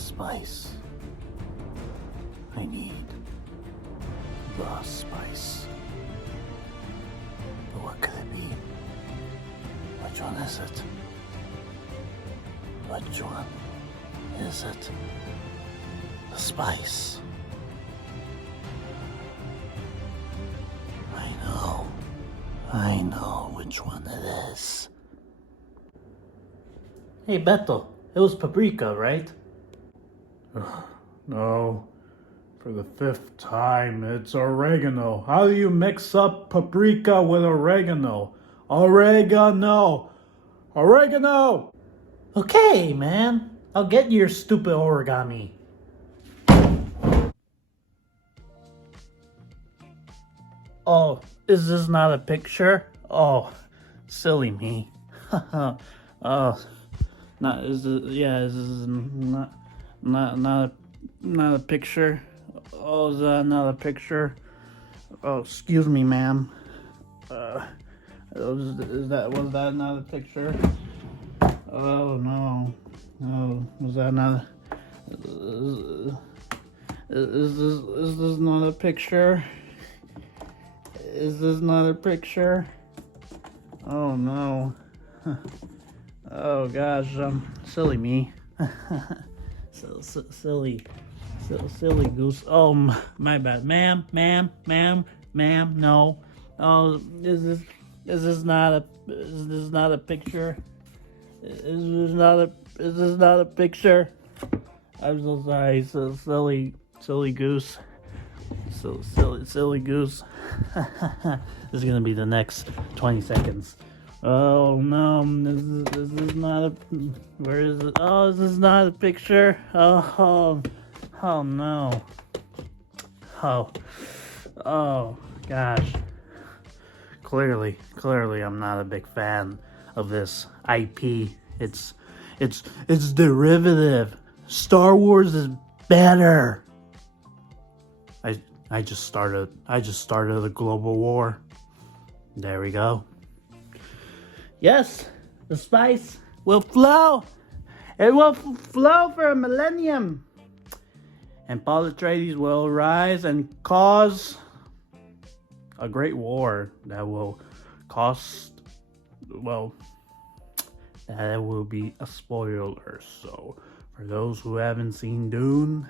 spice. I need the spice. But what could it be? Which one is it? Which one is it? The spice. I know which one it is. Hey Beto, it was paprika, right? No, for the 5th time, it's oregano. How do you mix up paprika with oregano? Oregano! Oregano! Okay, man. I'll get your stupid origami. Oh, is this not a picture? Oh, silly me. Oh, not is this, yeah, is this not a picture? Oh, is that not a picture? Oh, excuse me, ma'am. Was that not a picture? Oh no, was that not? Is this not a picture? Is this not a picture? Oh no. Oh gosh, silly me. Silly goose. Oh, my bad. Ma'am, no. Oh, is this not a picture? Is this not a picture? I'm so sorry, silly goose. Silly goose. This is gonna be the next 20 seconds. Oh no, this is not a. Where is it? Oh, this is not a picture. Oh no. Oh gosh. Clearly, I'm not a big fan of this IP. It's derivative. Star Wars is better. I just started a global war. There we go. Yes, the spice will flow. It will flow for a millennium. And Paul Atreides will rise and cause a great war that will cost, well, that will be a spoiler. So, for those who haven't seen Dune,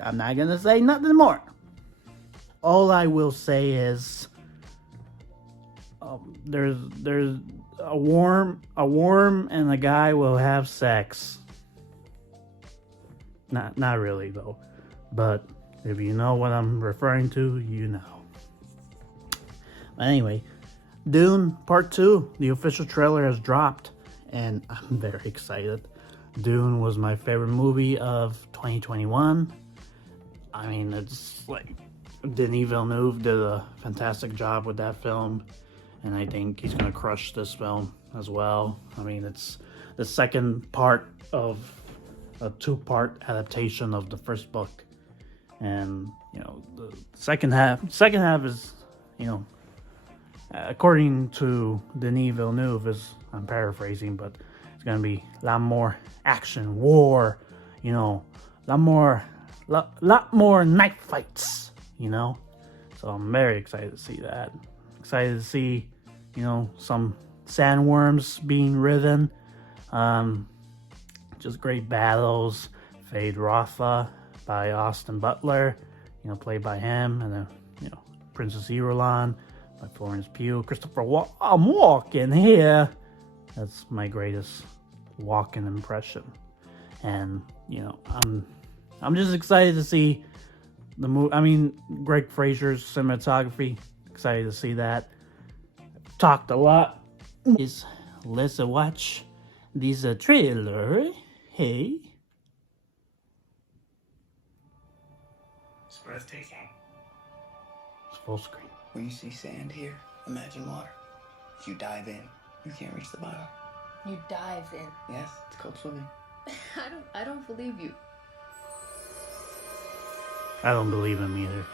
I'm not gonna say nothing more. All I will say is, there's a worm and a guy will have sex. Not really though, but if you know what I'm referring to, you know. Anyway, Dune Part 2, the official trailer has dropped, and I'm very excited. Dune was my favorite movie of 2021. I mean, it's like Denis Villeneuve did a fantastic job with that film, and I think he's gonna crush this film as well. I mean, it's the second part of a 2-part adaptation of the first book, and you know, the second half is, you know, according to Denis Villeneuve, I'm paraphrasing, but it's gonna be a lot more action, war, you know, a lot more knife fights, you know. So I'm very excited to see that. Excited to see, you know, some sandworms being ridden. Just great battles. Fade Rotha by Austin Butler, you know, played by him, and then, you know, Princess Irulan by Florence Pugh. Christopher I'm walking here. That's my greatest walking impression. And, you know, I'm just excited to see the movie. I mean, Greg Fraser's cinematography. Excited to see that. Talked a lot. Let's watch this trailer. Hey. It's breathtaking. It's full screen. When you see sand here, imagine water. If you dive in, you can't reach the bottom. You dive in. Yes, it's called swimming. I don't believe you. I don't believe him either.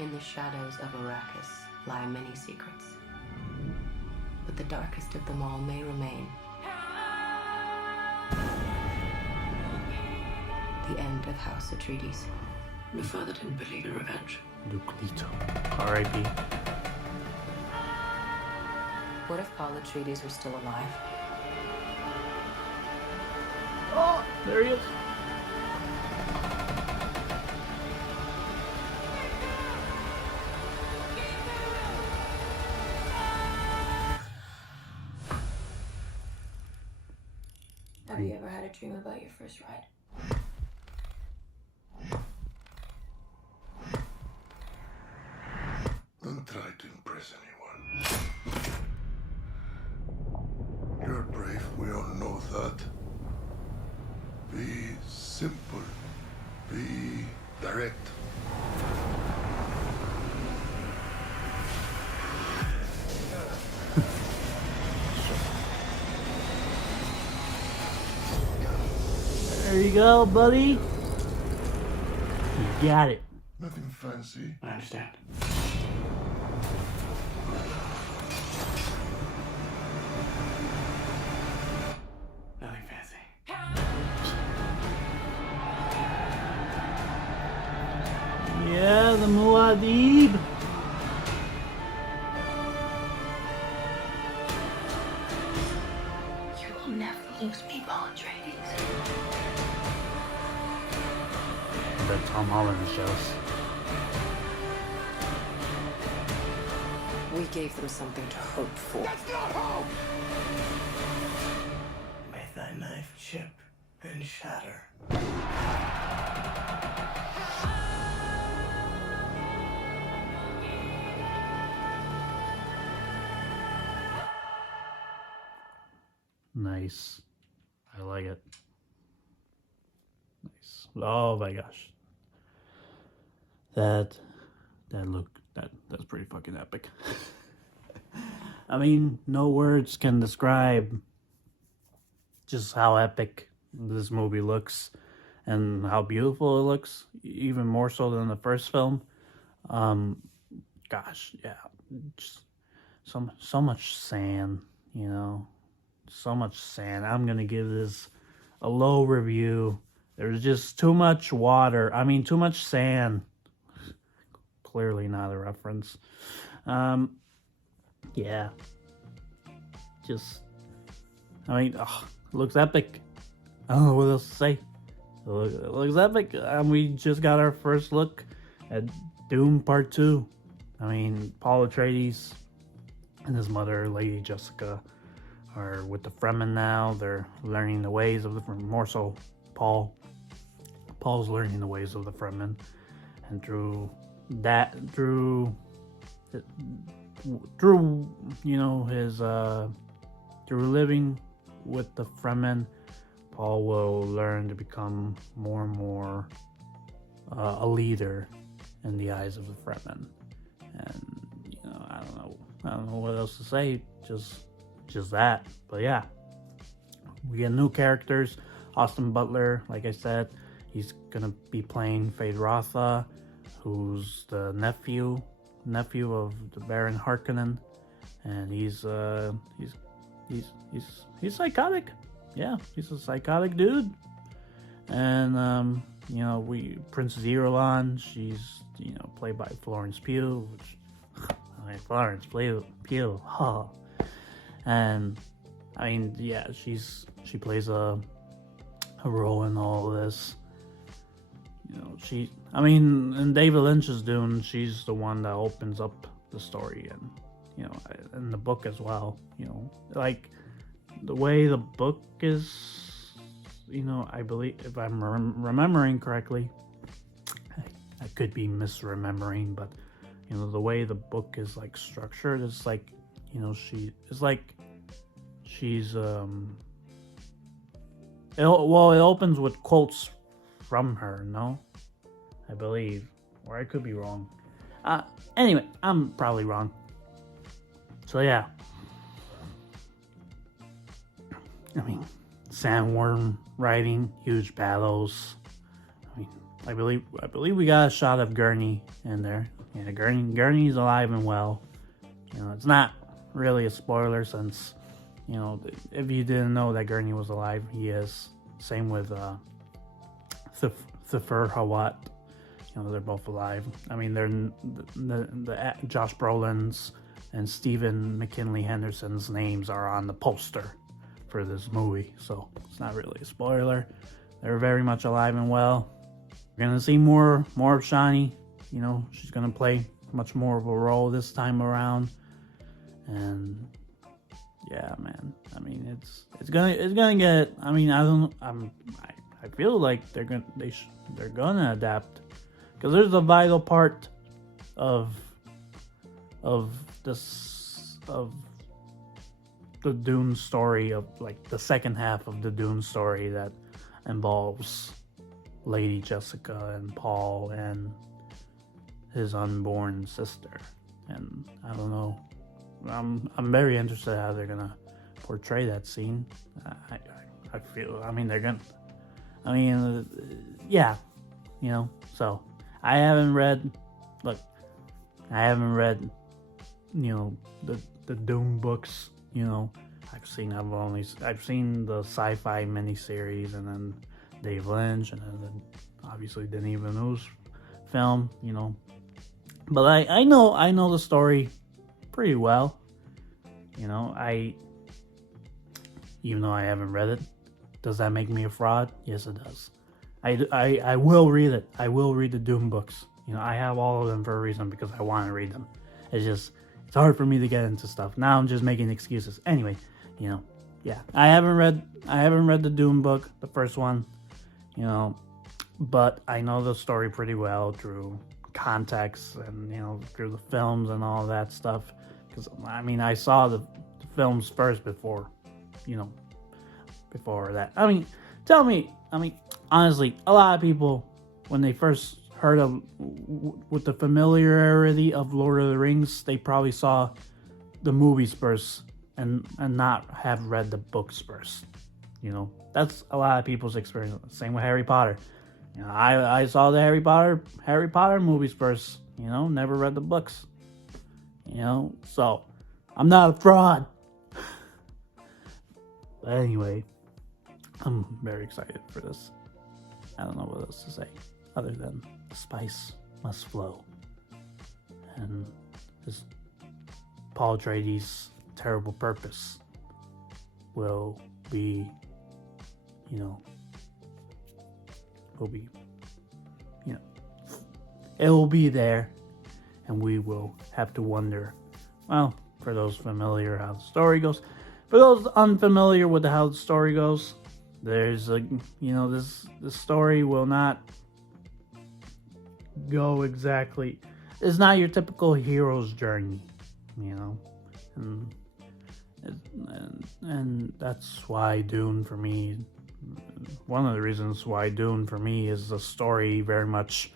In the shadows of Arrakis lie many secrets. But the darkest of them all may remain. the end of House Atreides. Your father didn't believe in revenge. Luke Leto. R.I.P. What if Paul Atreides were still alive? Oh, there he is. Have you ever had a dream about your first ride? Don't try to impress anyone. You're brave, we all know that. Be simple. Be direct. There you go, buddy. You got it. Nothing fancy. I understand. Nothing fancy. Yeah, the Muad'Dib. You will never lose me, Paul Atreides. That Tom Holland shows. We gave them something to hope for. That's not hope! May thy knife chip and shatter. Nice. I like it. Nice. Oh my gosh. That's pretty fucking epic. I mean, no words can describe just how epic this movie looks and how beautiful it looks, even more so than the first film. Gosh, yeah, just so much sand, you know, so much sand. I'm gonna give this a low review. There's just too much water. I mean, too much sand. Clearly not a reference. Yeah. Just, I mean, it looks epic. I don't know what else to say. It looks epic. We just got our first look at Dune Part 2. I mean, Paul Atreides and his mother, Lady Jessica, are with the Fremen now. They're learning the ways of the Fremen. More so, Paul. Paul's learning the ways of the Fremen. And through you know, his through living with the Fremen, Paul will learn to become more and more a leader in the eyes of the Fremen. And you know, I don't know what else to say. Just that. But yeah, we get new characters. Austin Butler, like I said, he's gonna be playing Feyd-Rautha, who's the nephew of the Baron Harkonnen, and he's psychotic. Yeah, he's a psychotic dude. And you know, Princess Irulan, she's, you know, played by Florence Pugh, which Florence Pugh, huh? And I mean, yeah, she plays a role in all of this. You know, in David Lynch's Dune, she's the one that opens up the story, and, you know, in the book as well, you know, like, the way the book is, you know, I believe, if I'm remembering correctly, I could be misremembering, but, you know, the way the book is, like, structured, is like, you know, she's, it opens with quotes from her, no? I believe. Or I could be wrong. Anyway, I'm probably wrong. So yeah. I mean, sandworm riding, huge battles. I mean, I believe we got a shot of Gurney in there. Yeah, Gurney's alive and well. You know, it's not really a spoiler since, you know, if you didn't know that Gurney was alive, he is. Same with Thiffer Hawat. You know, they're both alive. I mean, they're the Josh Brolin's and Stephen McKinley Henderson's names are on the poster for this movie, so it's not really a spoiler. They're very much alive and well. We're gonna see more of Shani. You know, she's gonna play much more of a role this time around, and yeah, man. I mean, it's gonna get. I mean, I feel like they're gonna adapt, because there's a vital part of the Dune story, of like the second half of the Dune story, that involves Lady Jessica and Paul and his unborn sister. And I don't know, I'm very interested how they're gonna portray that scene. I feel, I mean, yeah, you know. So I haven't read, you know, the Dune books. You know, I've seen the sci-fi miniseries, and then Dave Lynch, and then obviously Denis Villeneuve's film. You know, but I know the story pretty well. You know, even though I haven't read it, does that make me a fraud? Yes, it does. I will read it. I will read the Dune books. You know, I have all of them for a reason, because I want to read them. It's hard for me to get into stuff. Now I'm just making excuses. Anyway, you know, yeah. I haven't read the Dune book, the first one, you know, but I know the story pretty well through context and, you know, through the films and all that stuff. Because, I mean, I saw the films first before that. I mean, honestly, a lot of people, when they first heard of, with the familiarity of Lord of the Rings, they probably saw the movies first and not have read the books first. You know, that's a lot of people's experience. Same with Harry Potter. You know, I saw the Harry Potter movies first. You know, never read the books. You know, so I'm not a fraud. But anyway, I'm very excited for this. I don't know what else to say other than the spice must flow. And this Paul Atreides' terrible purpose will be, you know, it will be there, and we will have to wonder, well, for those familiar how the story goes. For those unfamiliar with how the story goes, there's a, you know, this story will not go exactly, it's not your typical hero's journey, you know, and that's why Dune, for me, one of the reasons why Dune for me is a story very much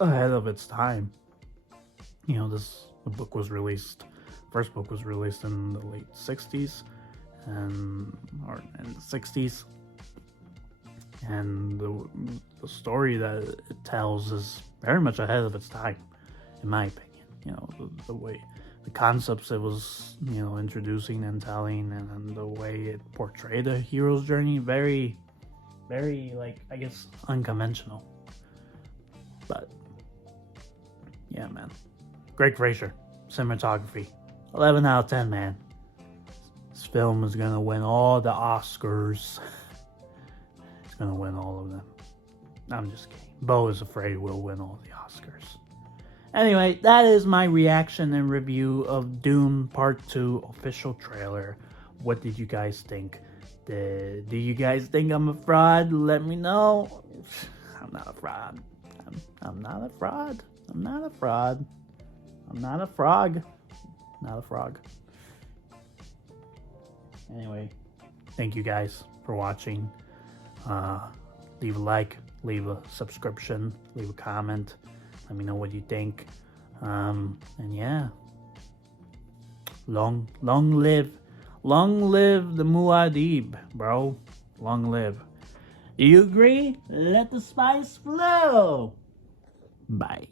ahead of its time. You know, the first book was released in the late 60s or in the 60s, and the story that it tells is very much ahead of its time, in my opinion. You know, the way, the concepts it was, you know, introducing and telling, and the way it portrayed a hero's journey, very, very, like, I guess, unconventional. But yeah, man, Greg Fraser, cinematography, 11 out of 10, man. This film is gonna win all the Oscars. It's gonna win all of them. I'm just kidding. Beau is Afraid will win all the Oscars. Anyway, that is my reaction and review of Dune Part 2 official trailer. What did you guys think? Do you guys think I'm a fraud? Let me know. I'm not a fraud. I'm not a fraud. I'm not a fraud. I'm not a frog. Not a frog. Anyway, thank you guys for watching. Leave a like, leave a subscription, leave a comment. Let me know what you think. And yeah, long live the Muad'Dib, bro. Long live. Do you agree? Let the spice flow. Bye.